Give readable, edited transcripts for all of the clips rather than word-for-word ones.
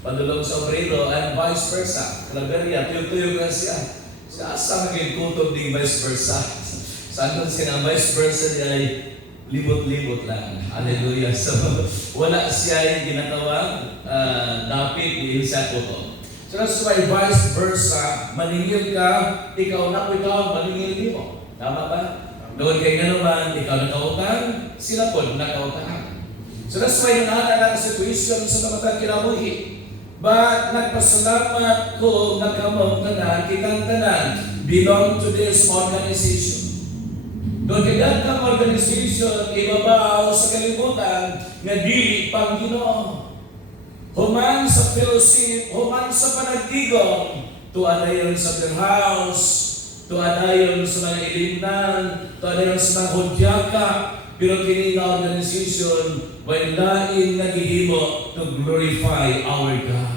Padulong sa obrero and vice versa. Kalaberya, tuyo-tuyo ka siya. Siya asa maging kutob ng vice versa. Saan siya ng vice versa niya ay libot-libot lang. Hallelujah. So, wala siya yung ginatawang dapit yung sa kutob. So that's why vice versa, maningil ka, ikaw na po ikaw, maningil mo. Tama ba? Doon kay nga naman, ikaw nakautang, sila po nakautang. So that's why yung natin situation sa kamatang kinabuhi. But nagpasalamat ko nakamang tanan, kitang tanan, belong to this organization. Doon kaya ng organization, ibabaw sa kalibutan, nga dili pang Ginoo. Human sa fellowship, human sa panagtigong, tuadayon sa their house, tuadayon sa mga ilimnan, tuadayon sa mga hudyaka, pero kini nga organization, when lain naghihimo to glorify our God.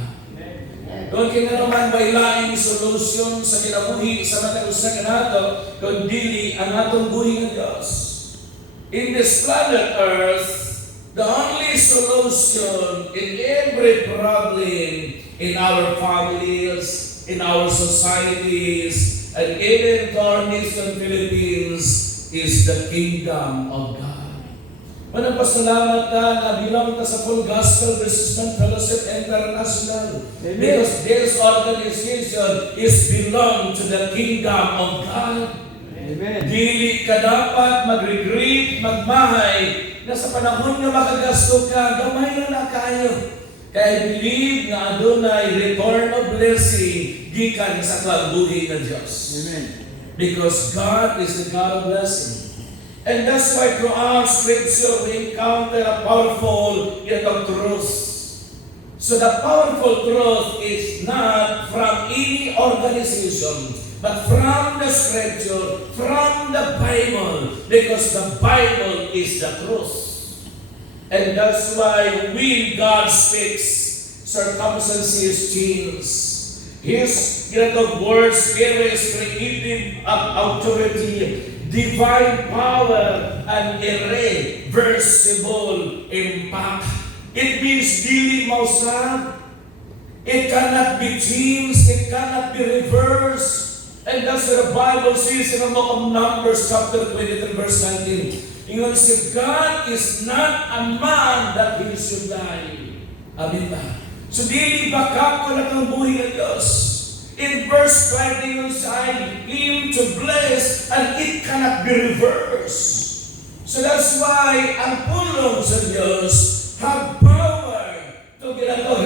Doon kaya naman may lain solution sa kinabuhi sa matag usa kanato kundi ang atong buhi ng Dios. In this planet Earth, the only solution in every problem in our families, in our societies, and even to our nation Philippines is the kingdom of God. Managpasalamat ka na bilang ka sa Full Gospel Resistance Fellowship International. Amen. Because this organization is belong to the kingdom of God. Amen. Dili ka dapat mag-regret, magmahay, na sa panahon nga makagasto ka, gamay na kayo. Kaya believe na adunay return of blessing gikan sa kabuhi ng Diyos. Amen. Because God is the God of blessing. And that's why throughout Scripture we encounter a powerful truth. So the powerful truth is not from any organization, but from the Scripture, from the Bible, because the Bible is the truth. And that's why when God speaks, circumstances change. His words carries creative authority, divine power, and irreversible impact. It means dili mausab. It cannot be changed. It cannot be reversed. And that's what the Bible says in the book of Numbers chapter 23 verse 19. Ingon si God is not a man that he should lie. Amen ba? So dili baka ko na itong buhay ng Diyos. In verse 20, you say, Him to bless, and it cannot be reversed. So that's why ang pulong sa Diyos have power to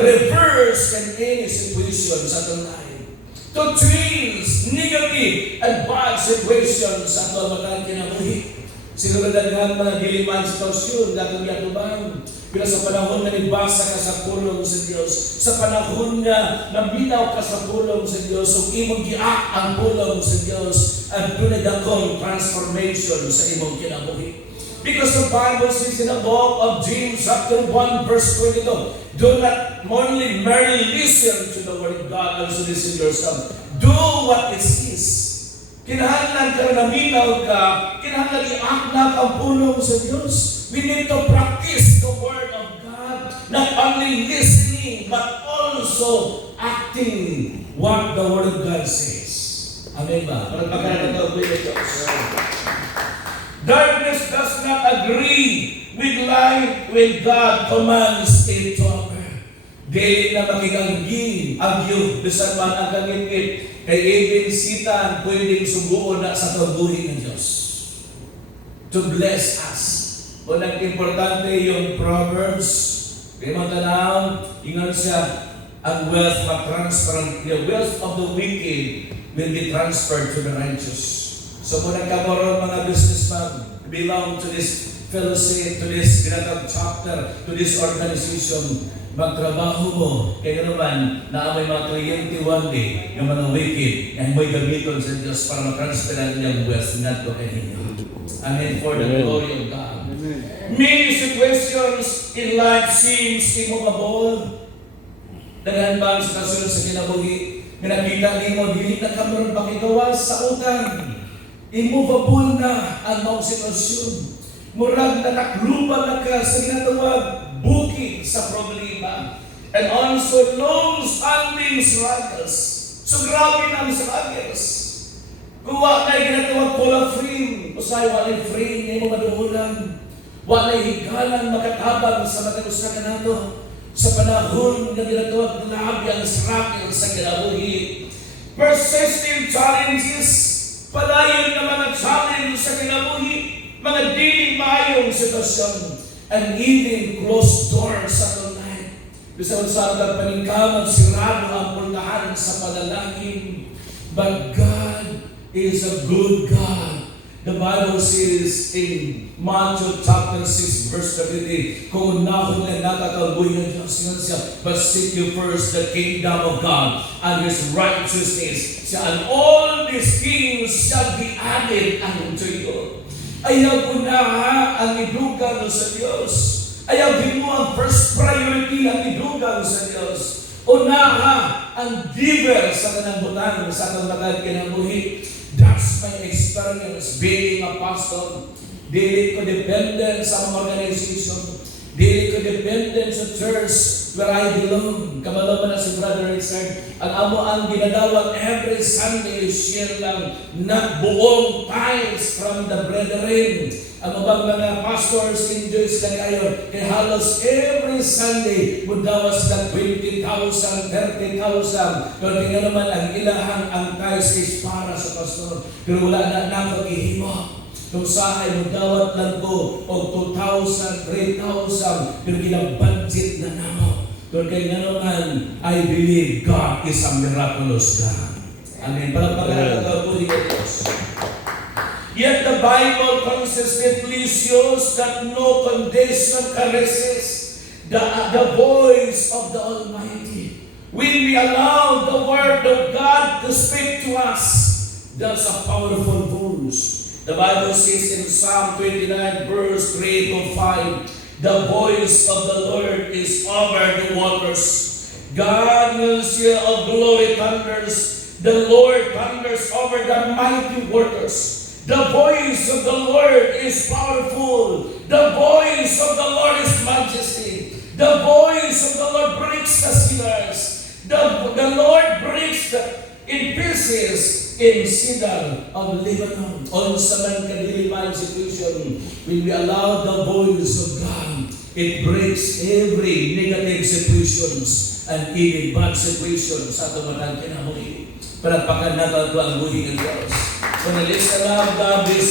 reverse in any situation sa itong life. To change negative and bad situations sa itong matang kinabuhi. Siguro daghan mga diliman sitwasyon, datong yatubang. Pero sa panahon na nibasa ka sa pulong sa Diyos, sa panahon na nabinaw ka sa pulong sa Diyos, so imong giak ang pulong sa Diyos, at doon akong transformation sa imong kinabuhi. Because the Bible says in the book of James chapter 1 verse 22, do not only merely listen to the word of God, also listen yourself. Do what it says. Kinahanglan ka na minaw ka, kinahanglan i-acknowledge ang pulong sa Diyos. We need to practice the Word of God, not only listening, but also acting what the Word of God says. Amen ba? Para pagkakaroon ng Word of Diyos. Darkness does not agree with light when God commands it to occur. Dili na makikanggi, agyo, bisan man ang kangipit, kay even sitan pwedeng subuon na sa kabuhi ng Diyos to bless us. Unang importante yung Proverbs, kaya matanaw, ingat siya, ang wealth mag-transfer, the wealth of the wicked will be transferred to the righteous. So kung nagkaroon mga businessman, belong to this fellowship, to this chapter, to this organization, magtrabaho mo, kaya naman na may mga kliyente one day, yung mga wicked, ay may gamiton sa Diyos para matransferan niyang wealth na ito kay ninyo. Amen. For the glory of God. Amen. Many situations in life seems immovable. Daghan ba ang sitwasyon sa kinabuhi? Nakita mo, dili na ka meron pakigawas sa utang. Immovable na ang mga sitwasyon. Murag na nakluban na ka sa ginatawag bukid sa problema. and also long-standing struggles. So grabe ng struggles. Kung wala na ginatawag pula frame, usay wala frame, hindi mo maduhulan. Wala higalan makatabang sa matagusta ka nato. Sa panahon na ginatawag grabe ang struggles sa kinabuhi. Persistent challenges, palayon na mga challenge sa kinabuhi, mga diling maayong sitwasyon, and even closed doors sa tunay. Bisan sa ating paningkamang sirado ang pultahan sa panalangin. But God is a good God. The Bible says in Matthew chapter 6 verse 30, kung unahon na nakakabuhi ng Diyos siya, but seek you first the kingdom of God and His righteousness, and all these things shall be added unto you. Ayaw ko na ang idugang sa Diyos. Ayaw din mo ang first priority ang idugang sa Diyos. Unaha ang giver sa kanang butang sa kanang kinabuhi. That's my experience being a pastor. Dili ko dependent sa mga organization. Dili ko dependent sa church where I belong. Kamalo man na si Brother Richard. Ang amo ang ginadawag every Sunday share lang na buong tithes from the brethren. Ang bang mga pastors in Jews kayo, kay halos every Sunday, mudawas ng 20,000, 30,000. Kung tingnan naman ang ilahang ang tithes is para sa pastor. Pero wala na nakakihimo. Kung saan ay mudawat lang ko o 2,000, 3,000, pero ginabudget na namo. Kung kaya naman, I believe God is a miraculous God. Amen. Palagpagan ang po ni Diyos. Yet the Bible consistently shows that no condition caresses the voice of the Almighty. When we allow the Word of God to speak to us, that's a powerful voice. The Bible says in Psalm 29 verse 3 to 5, the voice of the Lord is over the waters. God will share of glory thunders. The Lord thunders over the mighty waters. The voice of the Lord is powerful. The voice of the Lord is majesty. The voice of the Lord breaks the sinners. The Lord breaks in pieces in cedar of Lebanon. On sa man kadiliman situation, when we allow the voice of God, it breaks every negative situations and even bad situations sa tumatang kinabuhi. Palagpakan natin ang buhay ng Diyos. So, na-list na lang, God bless